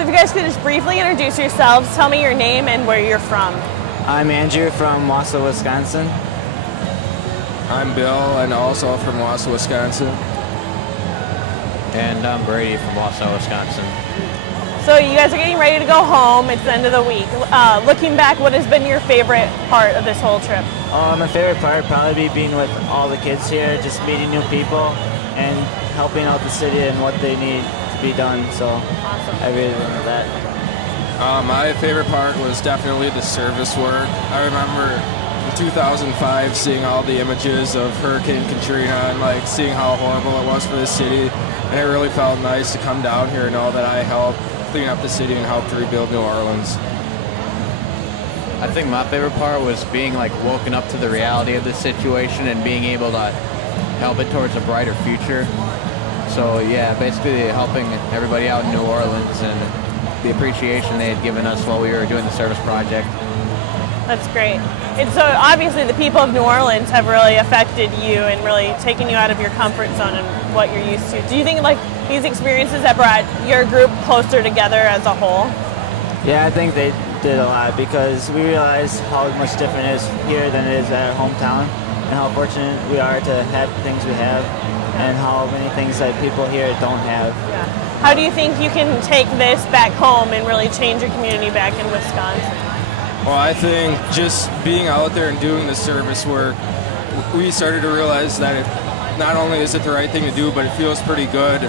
So if you guys could just briefly introduce yourselves, tell me your name and where you're from. I'm Andrew from Wausau, Wisconsin. I'm Bill, and also from Wausau, Wisconsin. And I'm Brady from Wausau, Wisconsin. So you guys are getting ready to go home. It's the end of the week. Looking back, what has been your favorite part of this whole trip? My favorite part would probably be being with all the kids here, just meeting new people and helping out the city and what they need to be done. So Awesome. I really love that. My favorite part was definitely the service work. I remember in 2005 seeing all the images of Hurricane Katrina and like seeing how horrible it was for the city. And it really felt nice to come down here and know that I helped clean up the city and help to rebuild New Orleans. I think my favorite part was being like woken up to the reality of the situation and being able to help it towards a brighter future. So yeah, basically helping everybody out in New Orleans and the appreciation they had given us while we were doing the service project. That's great. And so obviously the people of New Orleans have really affected you and really taken you out of your comfort zone and what you're used to. Do you think like these experiences have brought your group closer together as a whole? Yeah, I think they did a lot because we realized how much different it is here than it is at our hometown and how fortunate we are to have the things we have and how many things that people here don't have. Yeah. How do you think you can take this back home and really change your community back in Wisconsin? Well, I think just being out there and doing the service work, we started to realize that not only is it the right thing to do, but it feels pretty good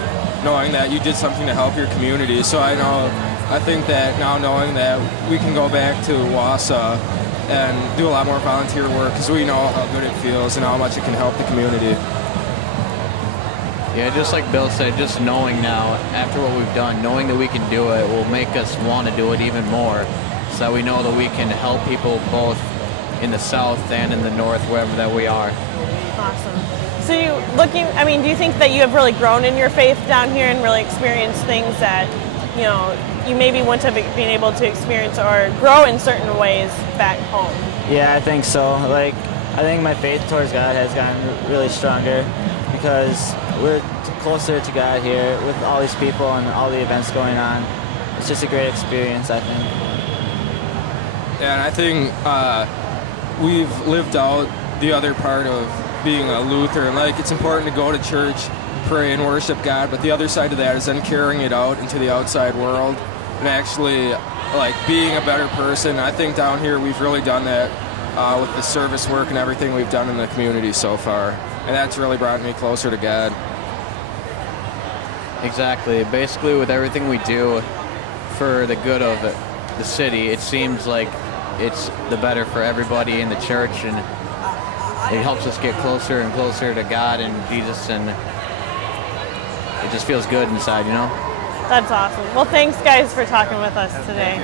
knowing that you did something to help your community. So I think that now knowing that we can go back to Wausau and do a lot more volunteer work because we know how good it feels and how much it can help the community. Yeah, just like Bill said, just knowing now, after what we've done, knowing that we can do it will make us want to do it even more, so that we know that we can help people both in the south and in the north, wherever that we are. Awesome. So do you think that you have really grown in your faith down here and really experienced things that, you maybe wouldn't have been able to experience or grow in certain ways back home? Yeah, I think so. I think my faith towards God has gotten really stronger because we're closer to God here with all these people and all the events going on. It's just a great experience, I think. Yeah, and I think we've lived out the other part of being a Lutheran. It's important to go to church, pray and worship God, but the other side of that is then carrying it out into the outside world and actually being a better person. I think down here we've really done that with the service work and everything we've done in the community so far, and that's really brought me closer to God. Exactly. Basically, with everything we do for the good of the city, it seems like it's the better for everybody in the church, and it helps us get closer and closer to God and Jesus, and it just feels good inside, That's awesome. Well, thanks, guys, for talking with us today.